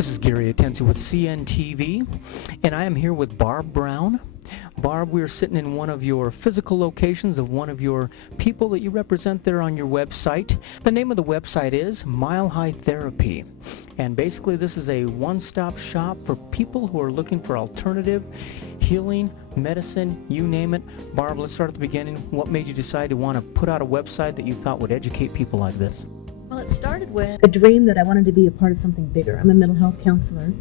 This is Gary Atensi with CNTV, and I am here with Barb Brown. Barb, we're sitting in one of your physical locations of one of your people that you represent there on your website. The name of the website is Mile High Therapy, and basically this is a one-stop shop for people who are looking for alternative healing, medicine, you name it. Barb, let's start at the beginning. What made you decide to want to put out a website that you thought would educate people like this? Well, it started with a dream that I wanted to be a part of something bigger. I'm a mental health counselor.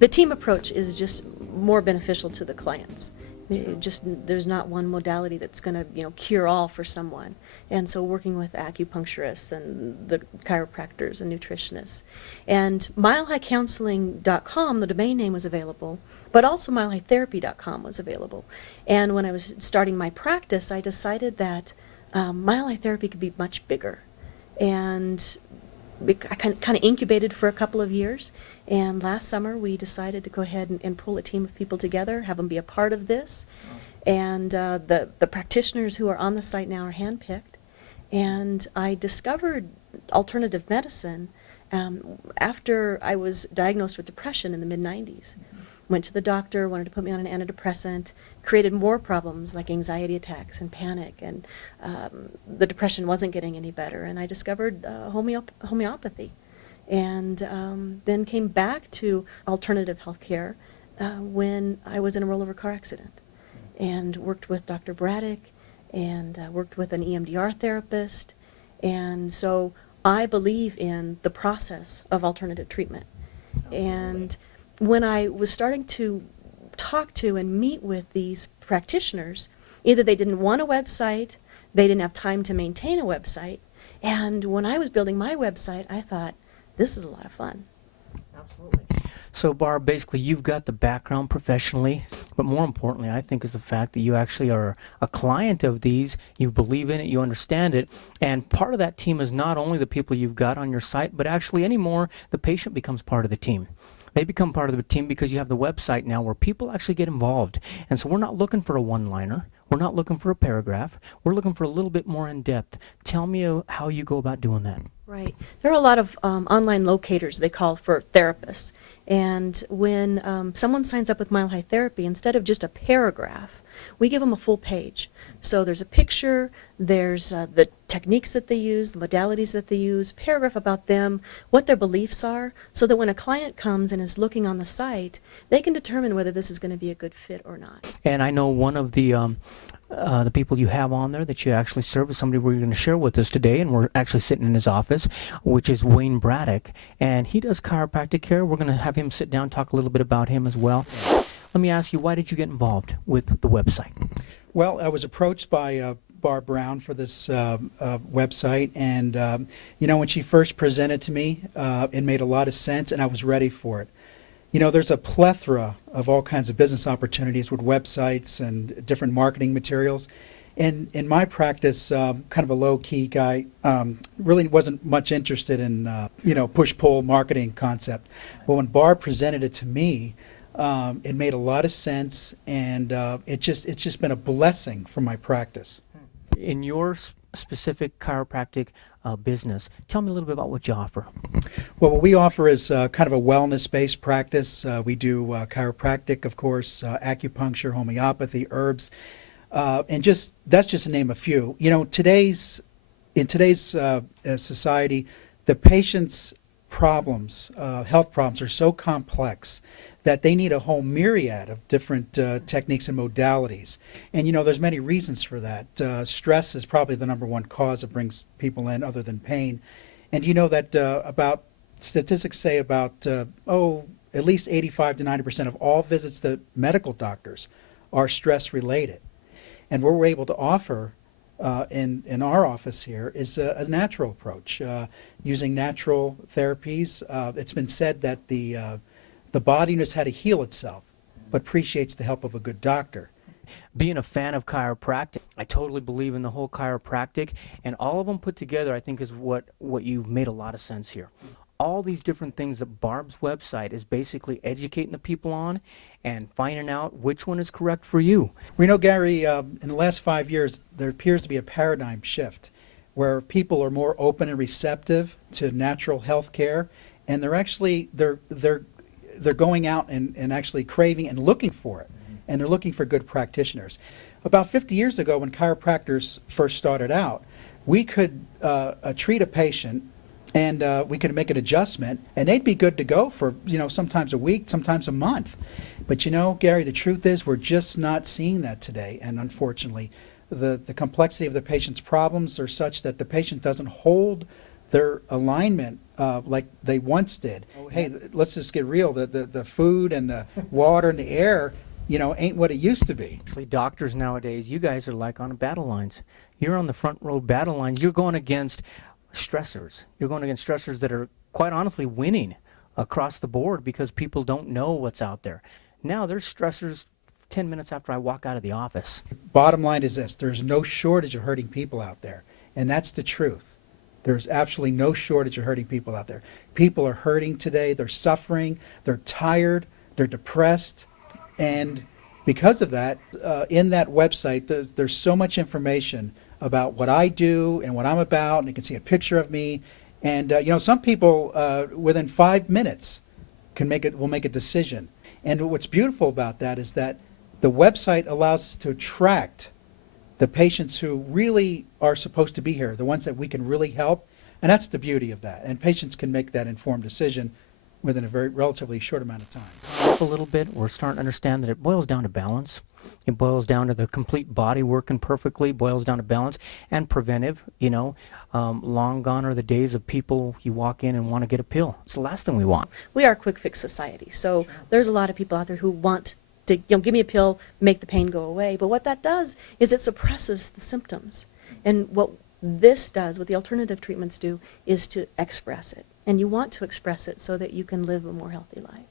The team approach is just more beneficial to the clients. There's not one modality that's going to, cure all for someone. And so working with acupuncturists and the chiropractors and nutritionists. And milehighcounseling.com, the domain name was available, but also milehightherapy.com was available. And when I was starting my practice, I decided that Mile High Therapy could be much bigger. And I kind of incubated for a couple of years, and last summer we decided to go ahead and pull a team of people together, have them be a part of this. And the practitioners who are on the site now are handpicked. And I discovered alternative medicine after I was diagnosed with depression in the mid-90s. Went to the doctor, wanted to put me on an antidepressant, created more problems like anxiety attacks and panic, and the depression wasn't getting any better. And I discovered homeopathy, and then came back to alternative healthcare when I was in a rollover car accident, and worked with Dr. Braddock, and worked with an EMDR therapist. And so I believe in the process of alternative treatment. Absolutely. And when I was starting to talk to and meet with these practitioners, either they didn't want a website, they didn't have time to maintain a website, and when I was building my website, I thought, this is a lot of fun. Absolutely. So Barb, basically you've got the background professionally, but more importantly I think is the fact that you actually are a client of these, you believe in it, you understand it, and part of that team is not only the people you've got on your site, but actually anymore the patient becomes part of the team. They become part of the team because you have the website now where people actually get involved. And so we're not looking for a one-liner. We're not looking for a paragraph. We're looking for a little bit more in depth. Tell me how you go about doing that. Right. There are a lot of online locators, they call, for therapists. And when someone signs up with Mile High Therapy, instead of just a paragraph, we give them a full page. So there's a picture, there's the techniques that they use, the modalities that they use, paragraph about them, what their beliefs are, so that when a client comes and is looking on the site, they can determine whether this is going to be a good fit or not. And I know one of the people you have on there that you actually serve is somebody we're going to share with us today, and we're actually sitting in his office, which is Wayne Braddock, and he does chiropractic care. We're going to have him sit down, talk a little bit about him as well. Let me ask you, why did you get involved with the website? Well, I was approached by Barb Brown for this website, and when she first presented to me, it made a lot of sense, and I was ready for it. There's a plethora of all kinds of business opportunities with websites and different marketing materials. And in my practice, kind of a low-key guy, really wasn't much interested in, push-pull marketing concept. But when Barb presented it to me, it made a lot of sense, and it's just been a blessing for my practice. In your specific chiropractic business, tell me a little bit about what you offer. Well, what we offer is kind of a wellness-based practice. We do chiropractic, of course, acupuncture, homeopathy, herbs, and that's just to name a few. In today's society, the patient's problems, health problems, are so complex that they need a whole myriad of different techniques and modalities. And there's many reasons for that. Stress is probably the number one cause that brings people in, other than pain. And that statistics say about at least 85 to 90% of all visits to medical doctors are stress related. And what we're able to offer in our office here is a natural approach, using natural therapies. It's been said that the body knows how to heal itself, but appreciates the help of a good doctor. Being a fan of chiropractic, I totally believe in the whole chiropractic, and all of them put together I think is what you made a lot of sense here. All these different things that Barb's website is basically educating the people on and finding out which one is correct for you. We know, Gary, in the last 5 years, there appears to be a paradigm shift where people are more open and receptive to natural health care, and they're they're going out and actually craving and looking for it, and they're looking for good practitioners. About 50 years ago, when chiropractors first started out, we could treat a patient, and we could make an adjustment, and they'd be good to go for, sometimes a week, sometimes a month. But Gary, the truth is we're just not seeing that today, and unfortunately, the complexity of the patient's problems are such that the patient doesn't hold their alignment like they once did. Hey, let's just get real. The food and the water and the air, ain't what it used to be. Actually, doctors nowadays, you guys are like on battle lines. You're on the front row battle lines. You're going against stressors. You're going against stressors that are quite honestly winning across the board because people don't know what's out there. Now there's stressors 10 minutes after I walk out of the office. Bottom line is this: there's no shortage of hurting people out there, and that's the truth. There's absolutely no shortage of hurting people out there. People are hurting today. They're suffering. They're tired. They're depressed. And because of that, in that website, there's so much information about what I do and what I'm about, and you can see a picture of me. And some people within 5 minutes will make a decision. And what's beautiful about that is that the website allows us to attract the patients who really are supposed to be here, the ones that we can really help, and that's the beauty of that. And patients can make that informed decision within a very relatively short amount of time. Up a little bit, we're starting to understand that it boils down to balance. It boils down to the complete body working perfectly, boils down to balance and preventive. Long gone are the days of people you walk in and want to get a pill. It's the last thing we want. We are a quick fix society, so there's a lot of people out there who want to give me a pill, make the pain go away. But what that does is it suppresses the symptoms. And what this does, what the alternative treatments do, is to express it. And you want to express it so that you can live a more healthy life.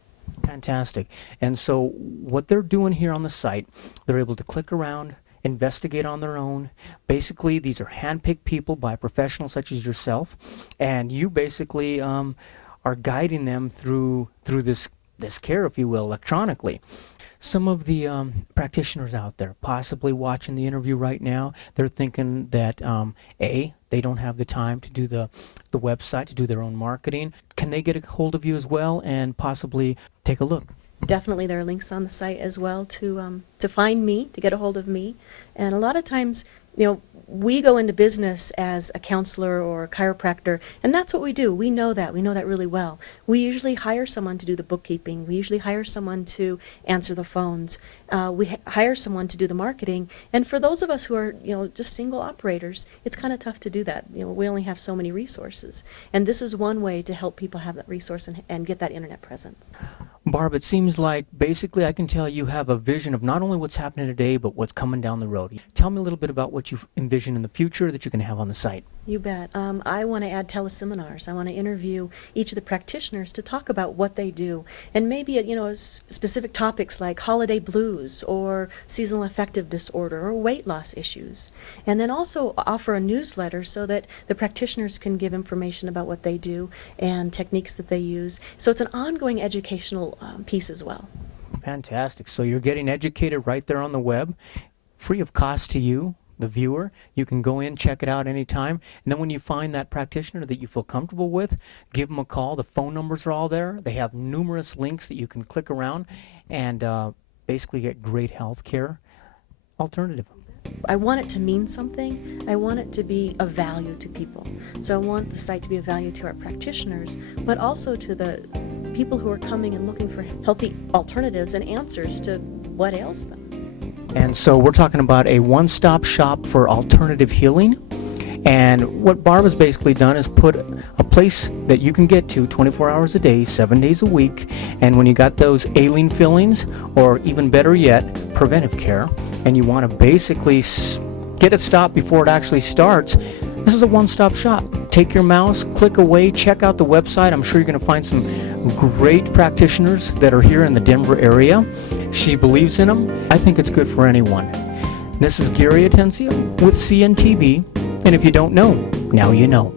Fantastic. And so what they're doing here on the site, they're able to click around, investigate on their own. Basically, these are hand-picked people by professionals such as yourself, and you basically are guiding them through this care, if you will, electronically. Some of the practitioners out there possibly watching the interview right now, they're thinking that they don't have the time to do the website, to do their own marketing. Can they get a hold of you as well and possibly take a look? Definitely, there are links on the site as well to find me, to get a hold of me. And a lot of times, we go into business as a counselor or a chiropractor, and that's what we do. We know that really well. We usually hire someone to do the bookkeeping. We usually hire someone to answer the phones. We hire someone to do the marketing. And for those of us who are, just single operators, it's kind of tough to do that. We only have so many resources. And this is one way to help people have that resource and get that internet presence. Barb, it seems like basically I can tell you have a vision of not only what's happening today, but what's coming down the road. Tell me a little bit about what you envision in the future that you're going to have on the site. You bet. I want to add teleseminars. I want to interview each of the practitioners to talk about what they do. And maybe, specific topics like holiday blues or seasonal affective disorder or weight loss issues. And then also offer a newsletter so that the practitioners can give information about what they do and techniques that they use. So it's an ongoing educational piece as well. Fantastic. So you're getting educated right there on the web, free of cost to you, the viewer. You can go in, check it out anytime, and then when you find that practitioner that you feel comfortable with, give them a call. The phone numbers are all there. They have numerous links that you can click around and basically get great health care alternative. I want it to mean something. I want it to be of value to people. So I want the site to be of value to our practitioners, but also to the people who are coming and looking for healthy alternatives and answers to what ails them. And so we're talking about a one-stop shop for alternative healing. And what Barb has basically done is put a place that you can get to 24 hours a day, 7 days a week. And when you got those ailing feelings, or even better yet, preventive care, and you want to basically get it stopped before it actually starts, this is a one-stop shop. Take your mouse, click away, check out the website. I'm sure you're going to find some great practitioners that are here in the Denver area. She believes in them. I think it's good for anyone. This is Gary Atencio with CNTV, and if you don't know, now you know.